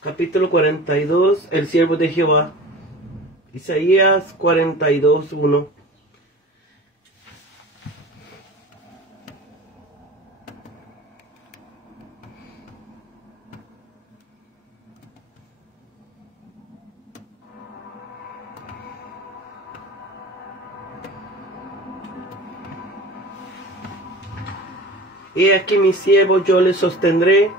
Capítulo 42, el siervo de Jehová. Isaías 42, 1. He aquí mi siervo, yo le sostendré,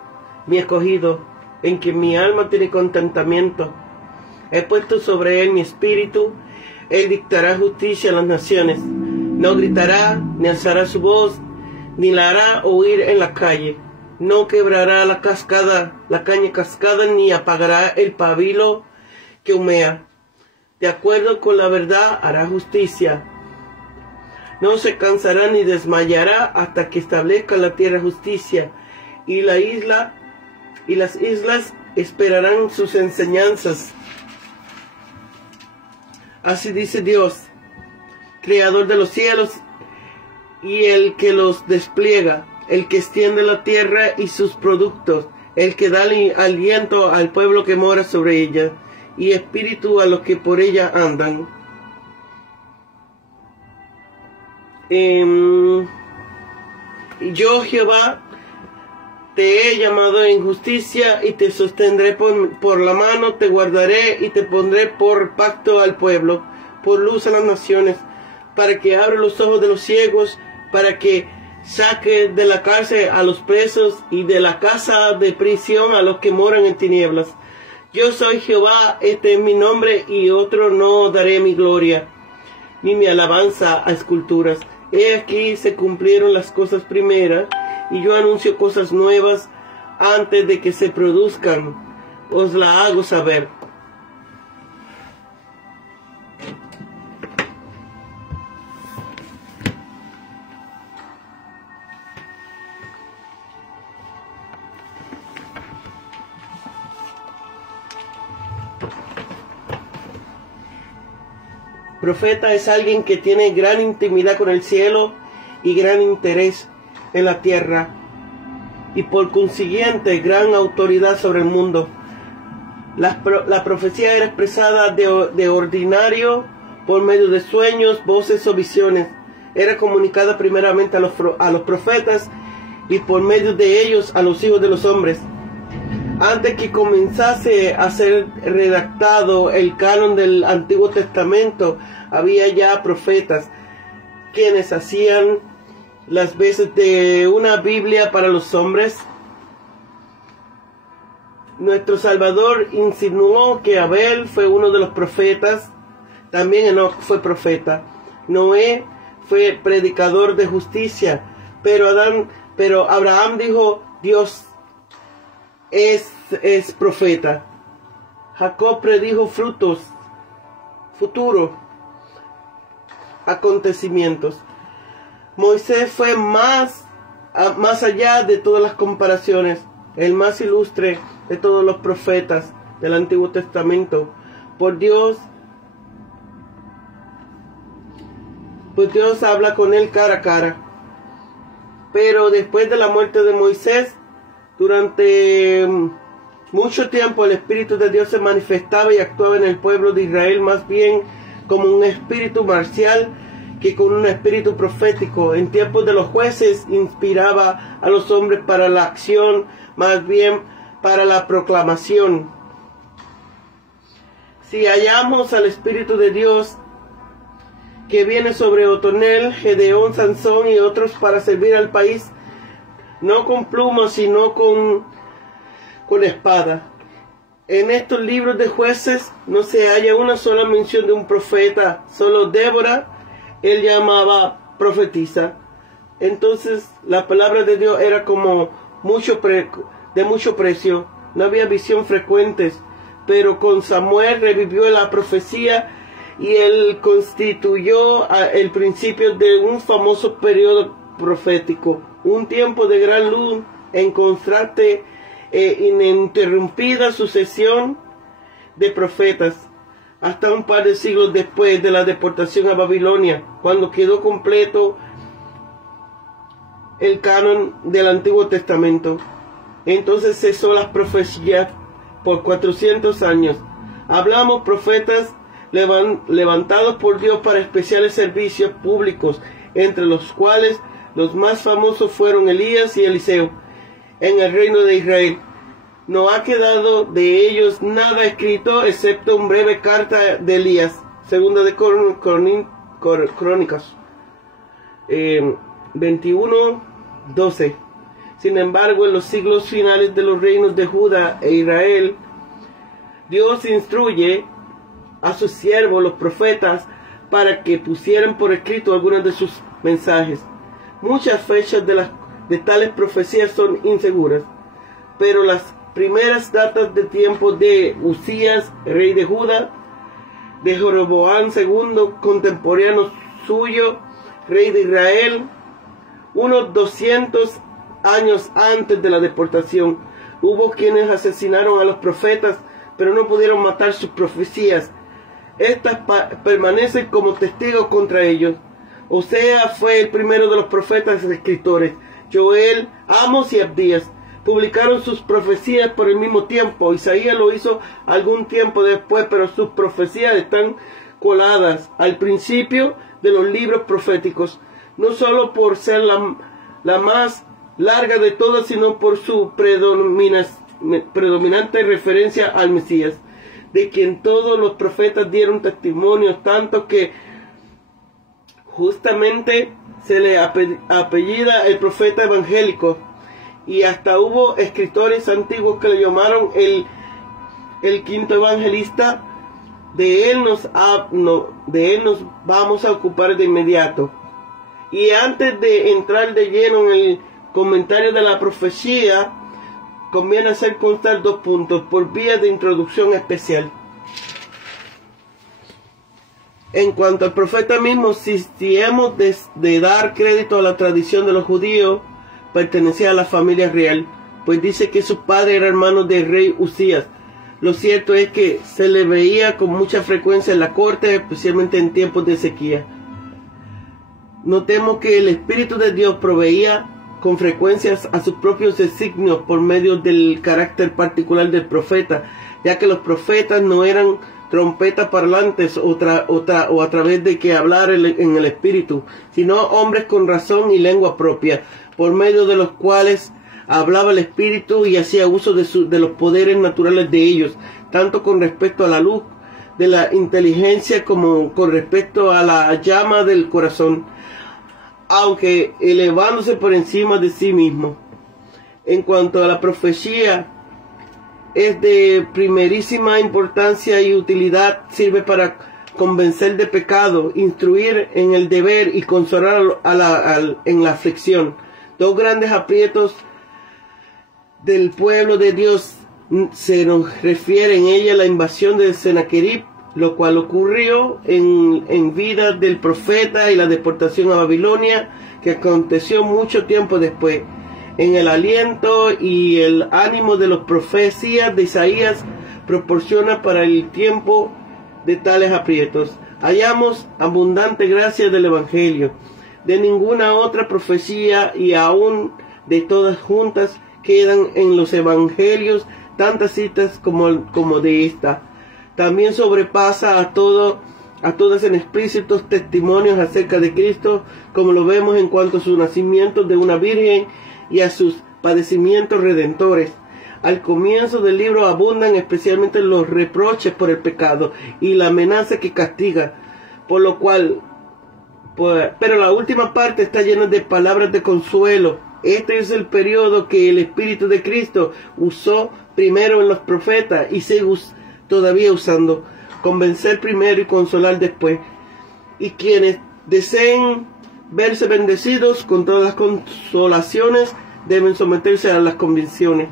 mi escogido, en que mi alma tiene contentamiento. He puesto sobre él mi espíritu, él dictará justicia a las naciones. No gritará, ni alzará su voz, ni la hará oír en la calle. No quebrará la caña cascada, ni apagará el pabilo que humea. De acuerdo con la verdad hará justicia. No se cansará ni desmayará hasta que establezca la tierra justicia, y las islas esperarán sus enseñanzas. Así dice Dios, creador de los cielos y el que los despliega, el que extiende la tierra y sus productos, el que da aliento al pueblo que mora sobre ella, y espíritu a los que por ella andan. Yo, Jehová, te he llamado en justicia y te sostendré por la mano, te guardaré y te pondré por pacto al pueblo, por luz a las naciones, para que abra los ojos de los ciegos, para que saque de la cárcel a los presos y de la casa de prisión a los que moran en tinieblas. Yo soy Jehová, este es mi nombre, y otro no daré mi gloria, ni mi alabanza a esculturas. He aquí se cumplieron las cosas primeras, y yo anuncio cosas nuevas antes de que se produzcan. Os la hago saber. Profeta es alguien que tiene gran intimidad con el cielo y gran interés en la tierra, y por consiguiente gran autoridad sobre el mundo. La profecía era expresada de ordinario por medio de sueños, voces o visiones. Era comunicada primeramente a los profetas y por medio de ellos a los hijos de los hombres. Antes que comenzase a ser redactado el canon del Antiguo Testamento, había ya profetas quienes hacían las veces de una Biblia para los hombres. Nuestro Salvador insinuó que Abel fue uno de los profetas. También Enoc fue profeta. Noé fue predicador de justicia. Pero Abraham dijo, Dios es profeta. Jacob predijo futuro acontecimientos. Moisés fue más allá de todas las comparaciones, el más ilustre de todos los profetas del Antiguo Testamento. Pues Dios habla con él cara a cara. Pero después de la muerte de Moisés, durante mucho tiempo el Espíritu de Dios se manifestaba y actuaba en el pueblo de Israel más bien como un espíritu marcial que con un espíritu profético. En tiempos de los jueces inspiraba a los hombres para la acción, más bien para la proclamación. Si hallamos al Espíritu de Dios que viene sobre Otonel, Gedeón, Sansón y otros para servir al país, no con plumas, sino con espada. En estos libros de jueces no se halla una sola mención de un profeta, solo Débora, él llamaba profetisa. Entonces la palabra de Dios era como de mucho precio, no había visión frecuentes, pero con Samuel revivió la profecía y él constituyó el principio de un famoso periodo profético, un tiempo de gran luz en constante ininterrumpida sucesión de profetas, hasta un par de siglos después de la deportación a Babilonia, cuando quedó completo el canon del Antiguo Testamento. Entonces cesó las profecías por 400 años. Hablamos profetas levantados por Dios para especiales servicios públicos, entre los cuales los más famosos fueron Elías y Eliseo, en el reino de Israel. No ha quedado de ellos nada escrito, excepto una breve carta de Elías, segunda de Crónicas 21:12. Sin embargo, en los siglos finales de los reinos de Judá e Israel, Dios instruye a sus siervos, los profetas, para que pusieran por escrito algunos de sus mensajes. Muchas fechas de tales profecías son inseguras, pero las primeras datas de tiempo de Usías, rey de Judá, de Jeroboam II, contemporáneo suyo, rey de Israel, unos 200 años antes de la deportación. Hubo quienes asesinaron a los profetas, pero no pudieron matar sus profecías. Estas permanecen como testigos contra ellos. Oseas fue el primero de los profetas escritores. Joel, Amos y Abdías publicaron sus profecías por el mismo tiempo. Isaías lo hizo algún tiempo después, pero sus profecías están coladas al principio de los libros proféticos, no solo por ser la más larga de todas, sino por su predominante referencia al Mesías, de quien todos los profetas dieron testimonio, tanto que justamente se le apellida el profeta evangélico, y hasta hubo escritores antiguos que le llamaron el quinto evangelista. De él nos vamos a ocupar de inmediato. Y antes de entrar de lleno en el comentario de la profecía, conviene hacer constar 2 puntos por vía de introducción especial. En cuanto al profeta mismo, si hemos de dar crédito a la tradición de los judíos, pertenecía a la familia real, pues dice que su padre era hermano del rey Usías. Lo cierto es que se le veía con mucha frecuencia en la corte, especialmente en tiempos de sequía. Notemos que el Espíritu de Dios proveía con frecuencia a sus propios designios por medio del carácter particular del profeta, ya que los profetas no eran trompetas parlantes o a través de que hablar en el Espíritu, sino hombres con razón y lengua propia, por medio de los cuales hablaba el Espíritu y hacía uso de los poderes naturales de ellos, tanto con respecto a la luz de la inteligencia como con respecto a la llama del corazón, aunque elevándose por encima de sí mismo. En cuanto a la profecía, es de primerísima importancia y utilidad. Sirve para convencer de pecado, instruir en el deber y consolar en la aflicción. 2 grandes aprietos del pueblo de Dios se nos refiere en ella: la invasión de Sennacherib, lo cual ocurrió en vida del profeta, y la deportación a Babilonia, que aconteció mucho tiempo después. En el aliento y el ánimo de las profecías de Isaías proporciona para el tiempo de tales aprietos. Hallamos abundante gracia del Evangelio. De ninguna otra profecía, y aún de todas juntas, quedan en los Evangelios tantas citas como de esta. También sobrepasa a todas en explícitos testimonios acerca de Cristo, como lo vemos en cuanto a su nacimiento de una virgen y a sus padecimientos redentores. Al comienzo del libro abundan especialmente los reproches por el pecado y la amenaza que castiga, pero la última parte está llena de palabras de consuelo. Este es el periodo que el Espíritu de Cristo usó primero en los profetas y sigue todavía usando: convencer primero y consolar después. Y quienes deseen verse bendecidos con todas las consolaciones deben someterse a las convicciones.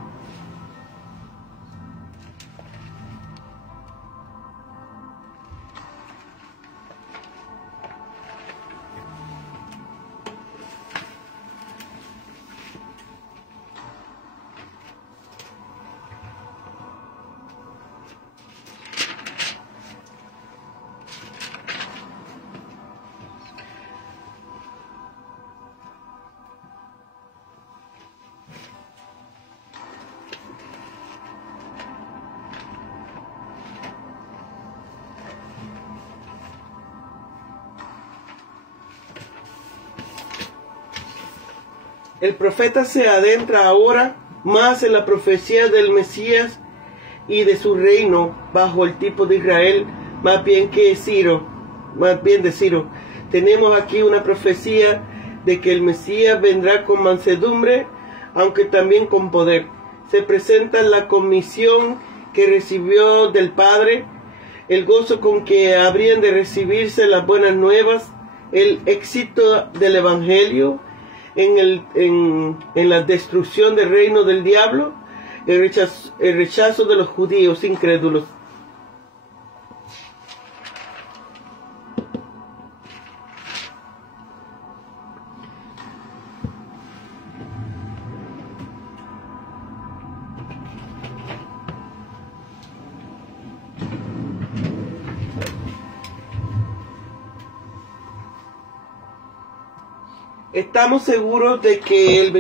El profeta se adentra ahora más en la profecía del Mesías y de su reino bajo el tipo de Israel, más bien de Ciro. Tenemos aquí una profecía de que el Mesías vendrá con mansedumbre, aunque también con poder. Se presenta la comisión que recibió del Padre, el gozo con que habrían de recibirse las buenas nuevas, el éxito del Evangelio en la destrucción del reino del diablo, el rechazo de los judíos incrédulos. Estamos seguros de que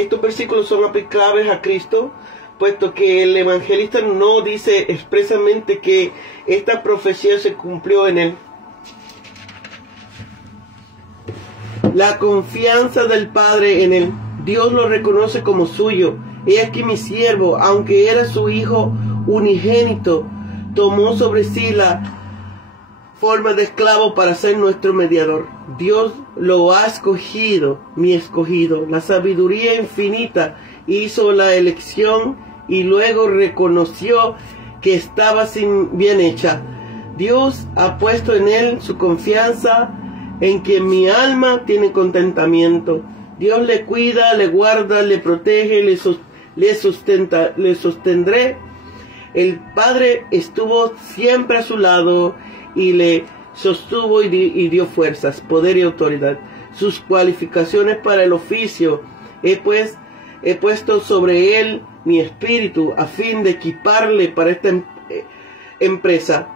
estos versículos son aplicables a Cristo, puesto que el evangelista no dice expresamente que esta profecía se cumplió en él. La confianza del Padre en él. Dios lo reconoce como suyo. He aquí mi siervo, aunque era su hijo unigénito, tomó sobre sí la forma de esclavo para ser nuestro mediador. Dios lo ha escogido, mi escogido. La sabiduría infinita hizo la elección y luego reconoció que estaba bien hecha. Dios ha puesto en él su confianza, en que mi alma tiene contentamiento. Dios le cuida, le guarda, le protege, le sostendré. El Padre estuvo siempre a su lado y le sostuvo y dio fuerzas, poder y autoridad. Sus cualificaciones para el oficio he puesto sobre él mi espíritu a fin de equiparle para esta empresa.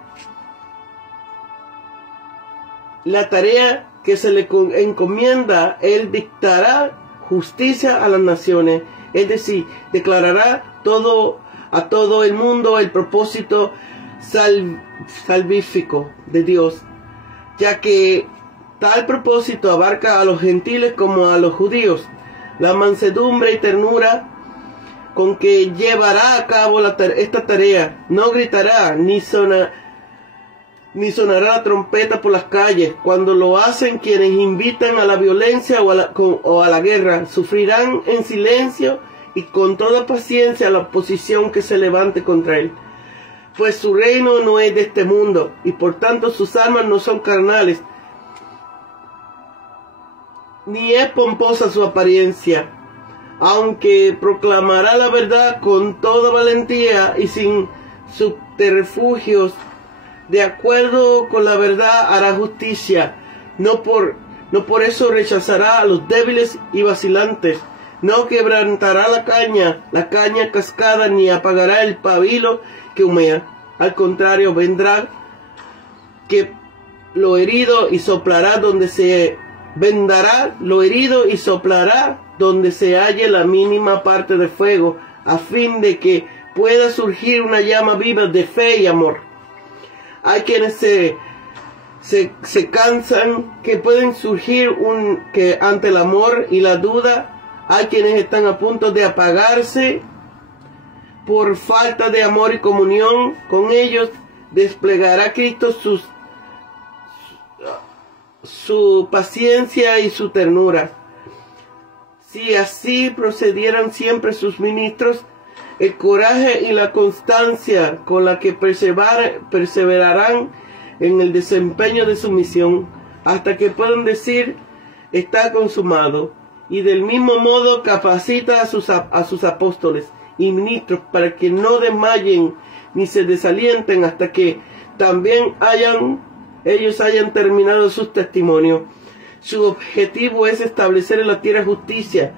La tarea que se le encomienda, él dictará justicia a las naciones, es decir, declarará a todo el mundo el propósito salvífico de Dios, ya que tal propósito abarca a los gentiles como a los judíos. La mansedumbre y ternura con que llevará a cabo esta tarea, no gritará ni sonará la trompeta por las calles. Cuando lo hacen quienes invitan a la violencia o a la guerra, sufrirán en silencio y con toda paciencia la oposición que se levante contra él. Pues su reino no es de este mundo, y por tanto sus armas no son carnales, ni es pomposa su apariencia, aunque proclamará la verdad con toda valentía y sin subterfugios. De acuerdo con la verdad hará justicia, no por eso rechazará a los débiles y vacilantes. No quebrantará la caña cascada, ni apagará el pabilo que humea. Al contrario, vendrá que lo herido y soplará donde se vendará lo herido y soplará donde se halle la mínima parte de fuego, a fin de que pueda surgir una llama viva de fe y amor. Hay quienes se cansan, que pueden surgir que ante el amor y la duda. Hay quienes están a punto de apagarse por falta de amor y comunión con ellos. Desplegará Cristo su paciencia y su ternura. Si así procedieran siempre sus ministros, el coraje y la constancia con la que perseverarán en el desempeño de su misión, hasta que puedan decir, está consumado. Y del mismo modo capacita a sus apóstoles y ministros para que no desmayen ni se desalienten hasta que también ellos hayan terminado sus testimonios. Su objetivo es establecer en la tierra justicia.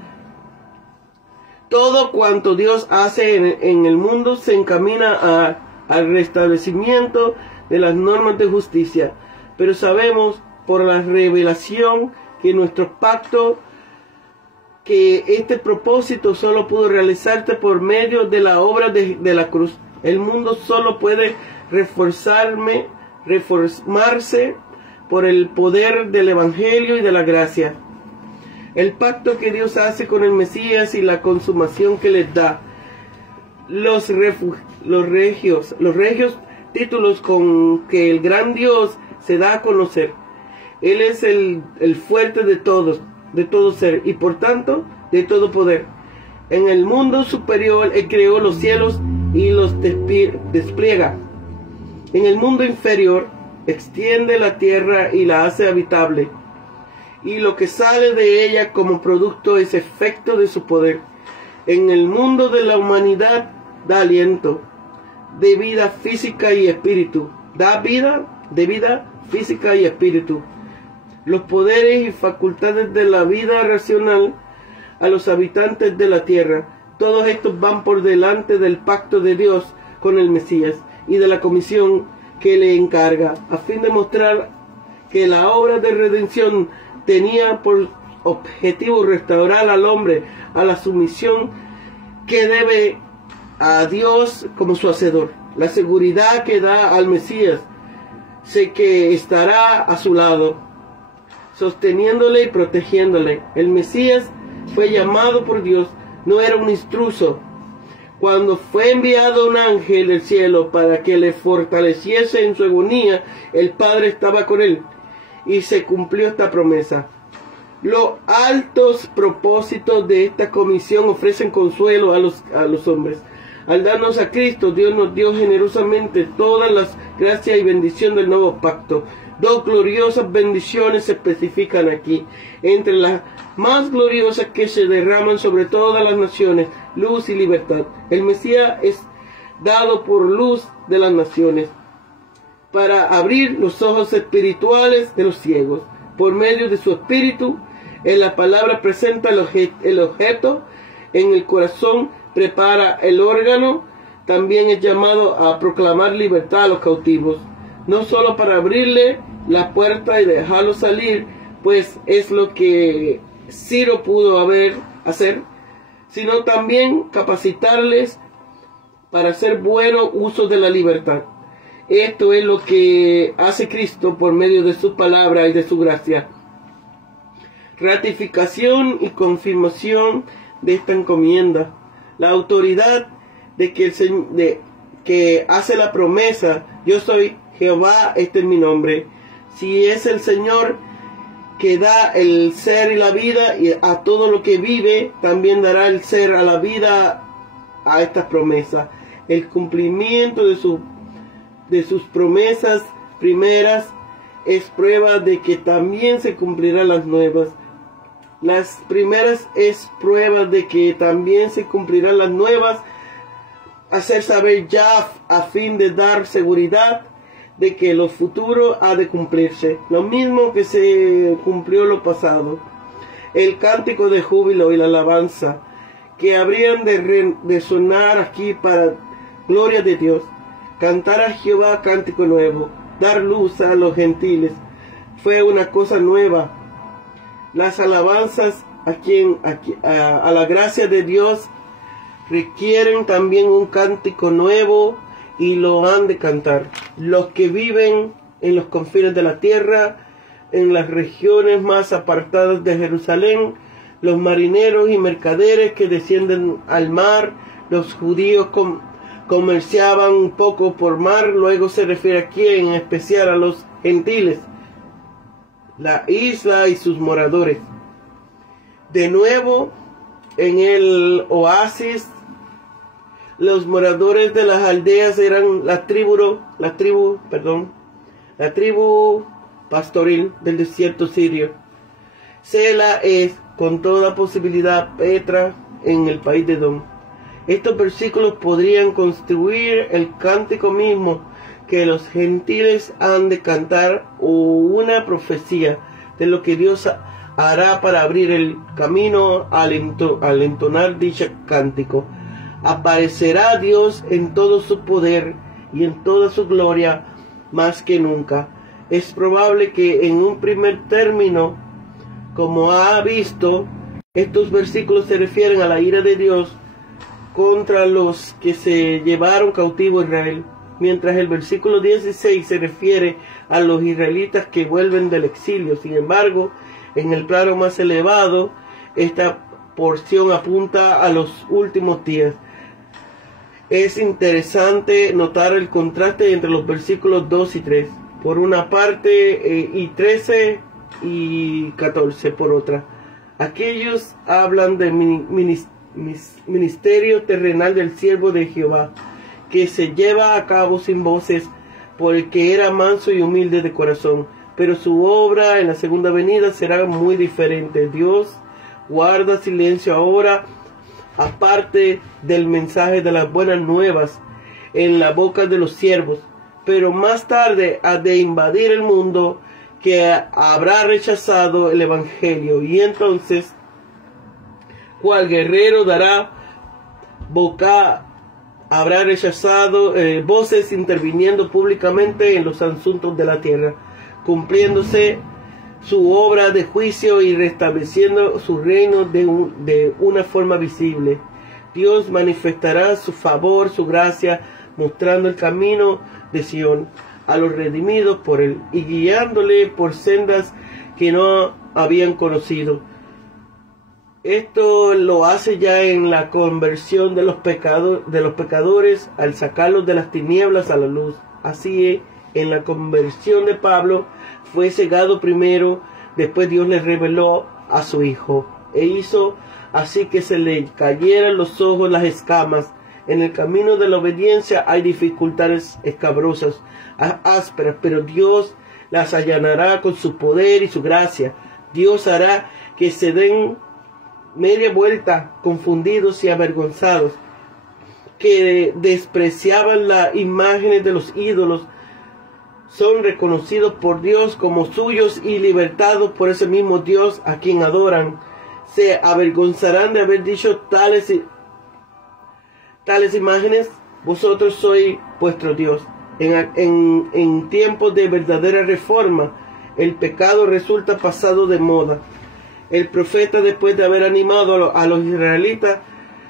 Todo cuanto Dios hace en el mundo se encamina al restablecimiento de las normas de justicia. Pero sabemos por la revelación que nuestro pacto, que este propósito solo pudo realizarse por medio de la obra de la cruz. El mundo solo puede reformarse por el poder del Evangelio y de la gracia. el pacto que Dios hace con el Mesías y la consumación que les da. Los regios títulos con que el gran Dios se da a conocer. Él es el fuerte de todos, de todo ser, y por tanto, de todo poder. En el mundo superior, Él creó los cielos y los despliega. En el mundo inferior, extiende la tierra y la hace habitable. Y lo que sale de ella como producto es efecto de su poder. En el mundo de la humanidad, da aliento de vida física y espíritu. Da vida de vida física y espíritu. Los poderes y facultades de la vida racional a los habitantes de la tierra. Todos estos van por delante del pacto de Dios con el Mesías y de la comisión que le encarga, a fin de mostrar que la obra de redención tenía por objetivo restaurar al hombre a la sumisión que debe a Dios como su hacedor. La seguridad que da al Mesías, sé que estará a su lado, sosteniéndole y protegiéndole. El Mesías fue llamado por Dios, no era un intruso. Cuando fue enviado un ángel del cielo para que le fortaleciese en su agonía, el Padre estaba con él, y se cumplió esta promesa. Los altos propósitos de esta comisión ofrecen consuelo a los hombres. Al darnos a Cristo, Dios nos dio generosamente todas las gracias y bendición del nuevo pacto. Dos gloriosas bendiciones se especifican aquí, entre las más gloriosas que se derraman sobre todas las naciones: luz y libertad. El Mesías es dado por luz de las naciones, para abrir los ojos espirituales de los ciegos. Por medio de su espíritu, en la palabra presenta el objeto, en el corazón prepara el órgano. También es llamado a proclamar libertad a los cautivos, no solo para abrirle la puerta y dejarlo salir, pues es lo que Ciro pudo hacer, sino también capacitarles para hacer bueno uso de la libertad. Esto es lo que hace Cristo por medio de su palabra y de su gracia. Ratificación y confirmación de esta encomienda. La autoridad de que hace la promesa: yo soy Jehová, este es mi nombre. Si es el Señor que da el ser y la vida y a todo lo que vive, también dará el ser a la vida a estas promesas. El cumplimiento de sus promesas primeras es prueba de que también se cumplirán las nuevas. Las primeras es prueba de que también se cumplirán las nuevas, hacer saber ya a fin de dar seguridad de que lo futuro ha de cumplirse, lo mismo que se cumplió lo pasado. El cántico de júbilo y la alabanza que habrían de sonar aquí para gloria de Dios. Cantar a Jehová cántico nuevo, dar luz a los gentiles, fue una cosa nueva. Las alabanzas a la gracia de Dios requieren también un cántico nuevo, y lo han de cantar los que viven en los confines de la tierra, en las regiones más apartadas de Jerusalén, los marineros y mercaderes que descienden al mar. Los judíos comerciaban un poco por mar. Luego se refiere aquí en especial a los gentiles, la isla y sus moradores. De nuevo, en el oasis, los moradores de las aldeas eran la tribu pastoril del desierto sirio. Sela es, con toda posibilidad, Petra en el país de Edom. Estos versículos podrían constituir el cántico mismo que los gentiles han de cantar, o una profecía de lo que Dios hará para abrir el camino al entonar dicho cántico. Aparecerá Dios en todo su poder y en toda su gloria más que nunca. Es probable que en un primer término, como ha visto, estos versículos se refieren a la ira de Dios contra los que se llevaron cautivo a Israel, mientras el versículo 16 se refiere a los israelitas que vuelven del exilio. Sin embargo, en el plano más elevado, esta porción apunta a los últimos días. Es interesante notar el contraste entre los versículos 2 y 3 por una parte y 13 y 14 por otra. Aquellos hablan del ministerio terrenal del siervo de Jehová, que se lleva a cabo sin voces, porque era manso y humilde de corazón, pero su obra en la segunda venida será muy diferente. Dios guarda silencio ahora, aparte del mensaje de las buenas nuevas en la boca de los siervos, pero más tarde ha de invadir el mundo, que habrá rechazado el evangelio, y entonces cual guerrero dará boca, habrá rechazado voces interviniendo públicamente en los asuntos de la tierra, cumpliéndose su obra de juicio y restableciendo su reino de una forma visible. Dios manifestará su favor, su gracia, mostrando el camino de Sion a los redimidos por él y guiándole por sendas que no habían conocido. Esto lo hace ya en la conversión de los pecadores al sacarlos de las tinieblas a la luz. Así en la conversión de Pablo fue cegado primero, después Dios le reveló a su Hijo e hizo así que se le cayeran los ojos, las escamas. En el camino de la obediencia hay dificultades escabrosas, ásperas, pero Dios las allanará con su poder y su gracia. Dios hará que se den media vuelta, confundidos y avergonzados, que despreciaban las imágenes de los ídolos, son reconocidos por Dios como suyos y libertados por ese mismo Dios a quien adoran. Se avergonzarán de haber dicho tales imágenes: vosotros sois vuestro Dios. En tiempos de verdadera reforma, el pecado resulta pasado de moda. El profeta, después de haber animado a los israelitas,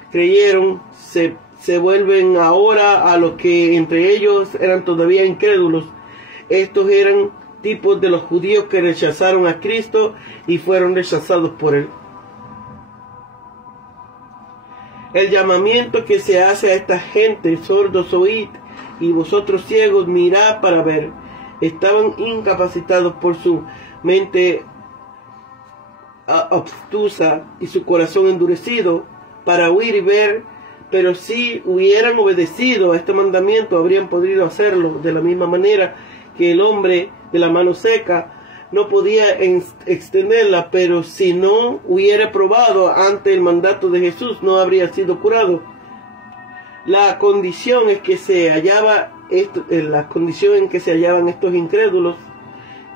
creyeron, se vuelven ahora a los que entre ellos eran todavía incrédulos. Estos eran tipos de los judíos que rechazaron a Cristo y fueron rechazados por él. El llamamiento que se hace a esta gente: sordos oíd, y vosotros ciegos mirad para ver. Estaban incapacitados por su mente obtusa y su corazón endurecido para oír y ver, pero si hubieran obedecido a este mandamiento habrían podido hacerlo. De la misma manera que el hombre de la mano seca no podía extenderla, pero si no hubiera probado ante el mandato de Jesús no habría sido curado. La condición en que se hallaban estos incrédulos: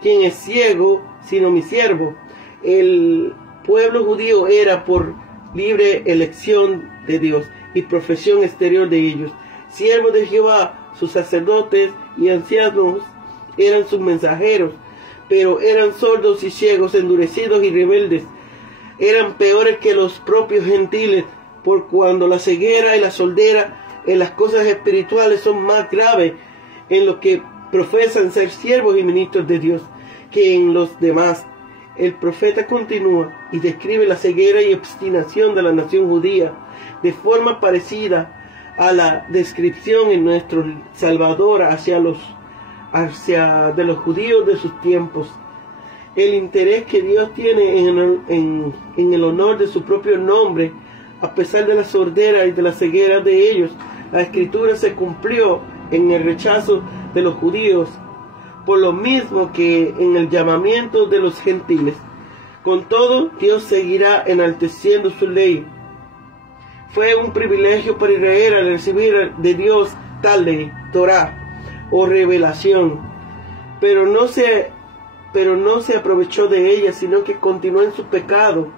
¿quién es ciego sino mi siervo? El pueblo judío era por libre elección de Dios y profesión exterior de ellos. Siervos de Jehová, sus sacerdotes y ancianos eran sus mensajeros, pero eran sordos y ciegos, endurecidos y rebeldes. Eran peores que los propios gentiles, por cuando la ceguera y la sordera en las cosas espirituales son más graves en lo que profesan ser siervos y ministros de Dios que en los demás. El profeta continúa y describe la ceguera y obstinación de la nación judía de forma parecida a la descripción en nuestro Salvador hacia de los judíos de sus tiempos. El interés que Dios tiene en el honor de su propio nombre, a pesar de la sordera y de la ceguera de ellos. La escritura se cumplió en el rechazo de los judíos, por lo mismo que en el llamamiento de los gentiles. Con todo, Dios seguirá enalteciendo su ley. Fue un privilegio para Israel al recibir de Dios tal ley, Torah o revelación, pero no se aprovechó de ella, sino que continuó en su pecado.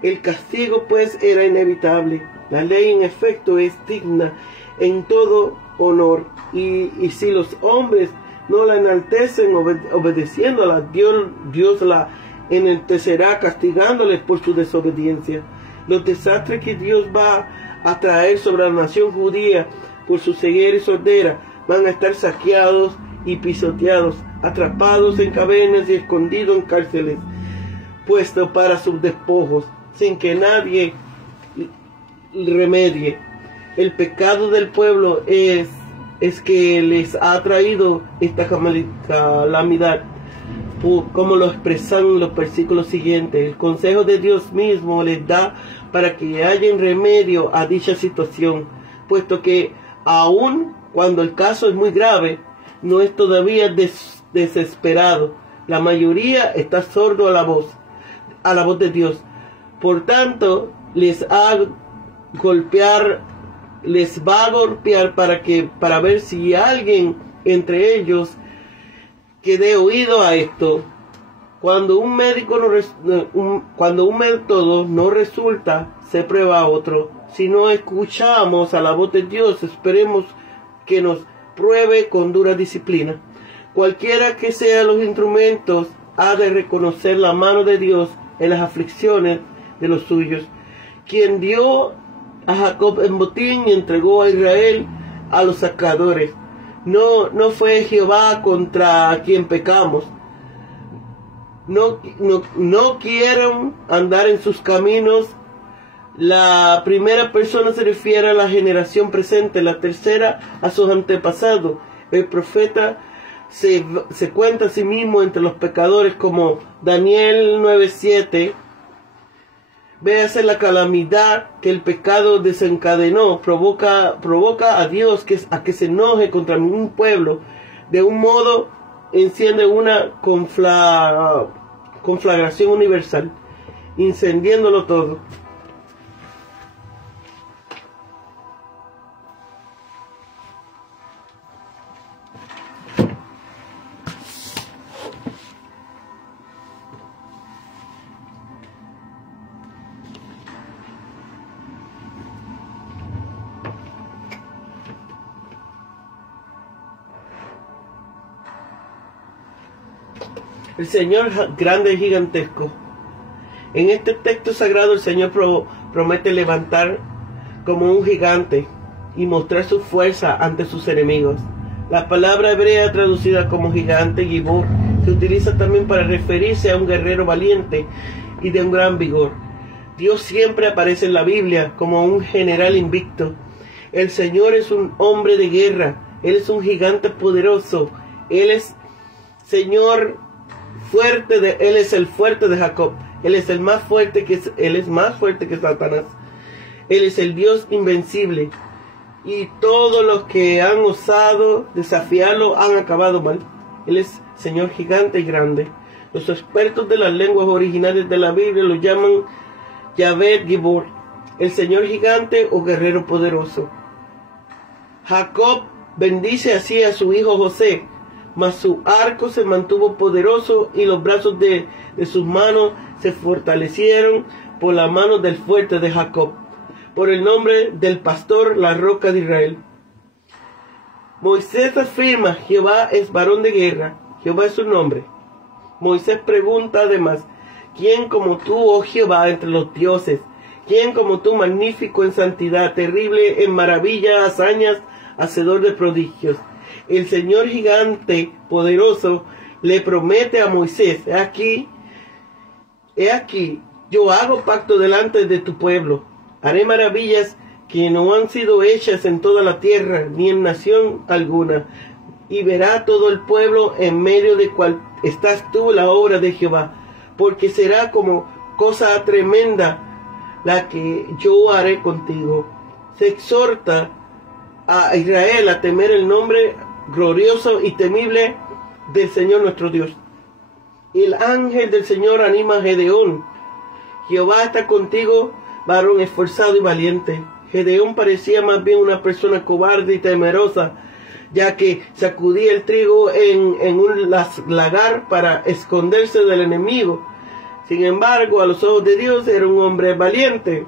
El castigo pues era inevitable. La ley en efecto es digna en todo honor, y si los hombres no la enaltecen obedeciéndola, Dios la enaltecerá castigándoles por su desobediencia. Los desastres que Dios va a traer sobre la nación judía por su ceguera y sordera van a estar saqueados y pisoteados, atrapados en cavernas y escondidos en cárceles, puestos para sus despojos. sin que nadie remedie. El pecado del pueblo es que les ha traído esta calamidad, como lo expresan los versículos siguientes. El consejo de Dios mismo les da para que haya remedio a dicha situación, puesto que aun cuando el caso es muy grave, no es todavía desesperado. La mayoría está sordo a la voz de Dios. Por tanto, les va a golpear para ver si alguien entre ellos que dé oído a esto. Cuando un método no resulta, se prueba otro. Si no escuchamos a la voz de Dios, esperemos que nos pruebe con dura disciplina. Cualquiera que sean los instrumentos, ha de reconocer la mano de Dios en las aflicciones de los suyos, quien dio a Jacob en botín y entregó a Israel a los saqueadores. No fue Jehová contra quien pecamos. No quieren andar en sus caminos. La primera persona se refiere a la generación presente, la tercera a sus antepasados. El profeta se cuenta a sí mismo entre los pecadores, como Daniel 9:7. Véase la calamidad que el pecado desencadenó, provoca a Dios a que se enoje contra un pueblo. De un modo, enciende una conflagración universal, incendiándolo todo. El Señor grande y gigantesco. En este texto sagrado el Señor promete levantar como un gigante y mostrar su fuerza ante sus enemigos. La palabra hebrea traducida como gigante, Gibor, se utiliza también para referirse a un guerrero valiente y de un gran vigor. Dios siempre aparece en la Biblia como un general invicto. El Señor es un hombre de guerra. Él es un gigante poderoso. Él es Señor Él es el fuerte de Jacob. Él es más fuerte que Satanás. Él es el Dios invencible. Y todos los que han osado desafiarlo han acabado mal. Él es Señor gigante y grande. Los expertos de las lenguas originales de la Biblia lo llaman Yahvé Gibor, el Señor gigante o guerrero poderoso. Jacob bendice así a su hijo José, mas su arco se mantuvo poderoso y los brazos de sus manos se fortalecieron por la mano del fuerte de Jacob, por el nombre del pastor, la roca de Israel. Moisés afirma: Jehová es varón de guerra, Jehová es su nombre. Moisés pregunta además: ¿quién como tú, oh Jehová, entre los dioses? ¿Quién como tú, magnífico en santidad, terrible en maravilla, hazañas, hacedor de prodigios? El Señor gigante poderoso le promete a Moisés: he aquí, yo hago pacto delante de tu pueblo. Haré maravillas que no han sido hechas en toda la tierra, ni en nación alguna. Y verá todo el pueblo en medio de cual estás tú la obra de Jehová, porque será como cosa tremenda la que yo haré contigo. Se exhorta a Israel a temer el nombre glorioso y temible del Señor nuestro Dios. El ángel del Señor anima a Gedeón: Jehová está contigo, varón esforzado y valiente. Gedeón parecía más bien una persona cobarde y temerosa, ya que sacudía el trigo en un lagar para esconderse del enemigo. Sin embargo, a los ojos de Dios era un hombre valiente.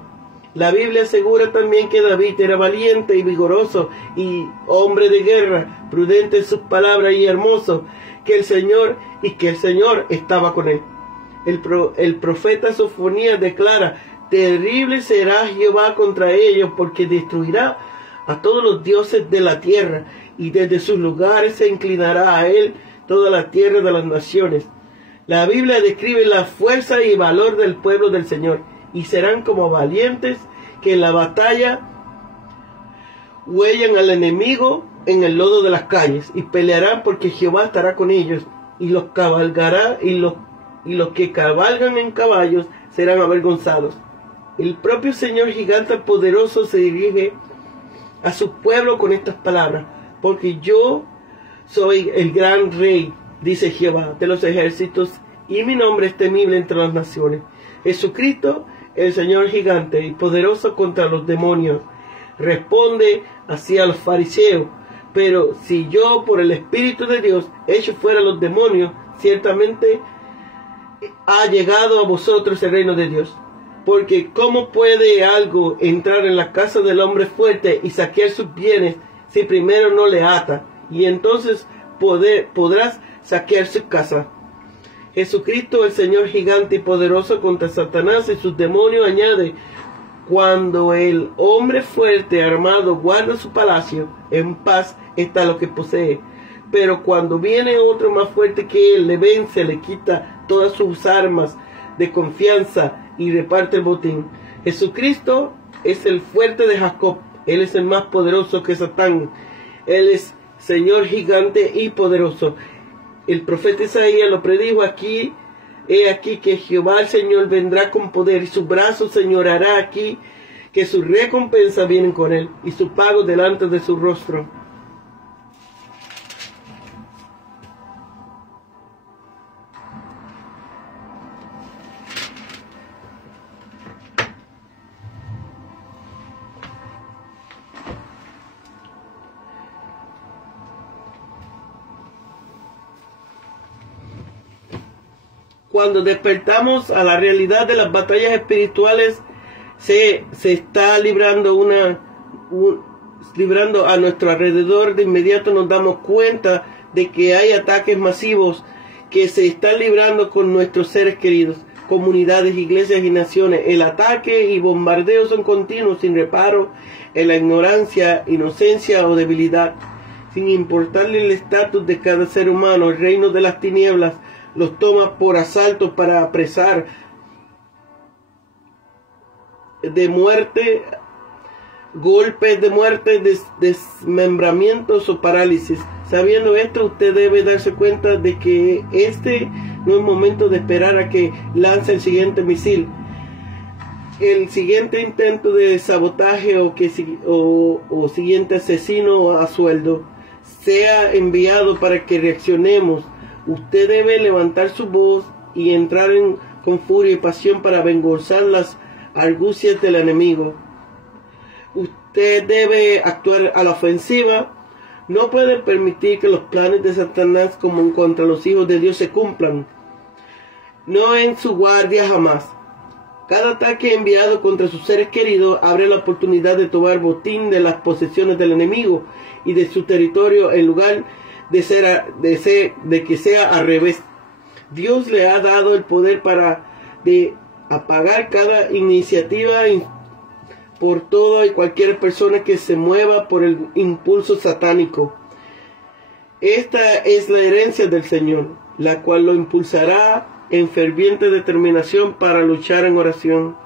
La Biblia asegura también que David era valiente y vigoroso y hombre de guerra, prudente en sus palabras y hermoso, que el Señor estaba con él. El profeta Sofonías declara: terrible será Jehová contra ellos, porque destruirá a todos los dioses de la tierra, y desde sus lugares se inclinará a él toda la tierra de las naciones. La Biblia describe la fuerza y valor del pueblo del Señor, y serán como valientes que en la batalla huellan al enemigo en el lodo de las calles, y pelearán porque Jehová estará con ellos, y los cabalgará, y los que cabalgan en caballos serán avergonzados. El propio Señor gigante poderoso se dirige a su pueblo con estas palabras: porque yo soy el gran rey, dice Jehová de los ejércitos, y mi nombre es temible entre las naciones. Jesucristo, el Señor gigante y poderoso contra los demonios, responde así a los fariseos: pero si yo por el Espíritu de Dios echo fuera los demonios, ciertamente ha llegado a vosotros el reino de Dios. Porque ¿cómo puede algo entrar en la casa del hombre fuerte y saquear sus bienes si primero no le ata? Y entonces podrás saquear su casa. Jesucristo, el Señor gigante y poderoso contra Satanás y sus demonios, añade: cuando el hombre fuerte armado guarda su palacio, en paz está lo que posee. Pero cuando viene otro más fuerte que él, le vence, le quita todas sus armas de confianza y reparte el botín. Jesucristo es el fuerte de Jacob. Él es el más poderoso que Satán. Él es Señor gigante y poderoso. El profeta Isaías lo predijo aquí: he aquí que Jehová el Señor vendrá con poder, y su brazo señorará aquí, que su recompensa viene con él, y su pago delante de su rostro. Cuando despertamos a la realidad de las batallas espirituales, se está librando a nuestro alrededor, de inmediato nos damos cuenta de que hay ataques masivos que se están librando con nuestros seres queridos, comunidades, iglesias y naciones. El ataque y bombardeo son continuos, sin reparo en la ignorancia, inocencia o debilidad. Sin importarle el estatus de cada ser humano, el reino de las tinieblas los toma por asalto para apresar de muerte, golpes de muerte, desmembramientos o parálisis. Sabiendo esto, usted debe darse cuenta de que este no es momento de esperar a que lance el siguiente misil, el siguiente intento de sabotaje o siguiente asesino a sueldo sea enviado para que reaccionemos. Usted debe levantar su voz y entrar con furia y pasión para avergonzar las argucias del enemigo. Usted debe actuar a la ofensiva. No puede permitir que los planes de Satanás como contra los hijos de Dios se cumplan. No en su guardia jamás. Cada ataque enviado contra sus seres queridos abre la oportunidad de tomar botín de las posesiones del enemigo y de su territorio, en lugar de que sea al revés. Dios le ha dado el poder de apagar cada iniciativa por toda y cualquier persona que se mueva por el impulso satánico. Esta es la herencia del Señor, la cual lo impulsará en ferviente determinación para luchar en oración.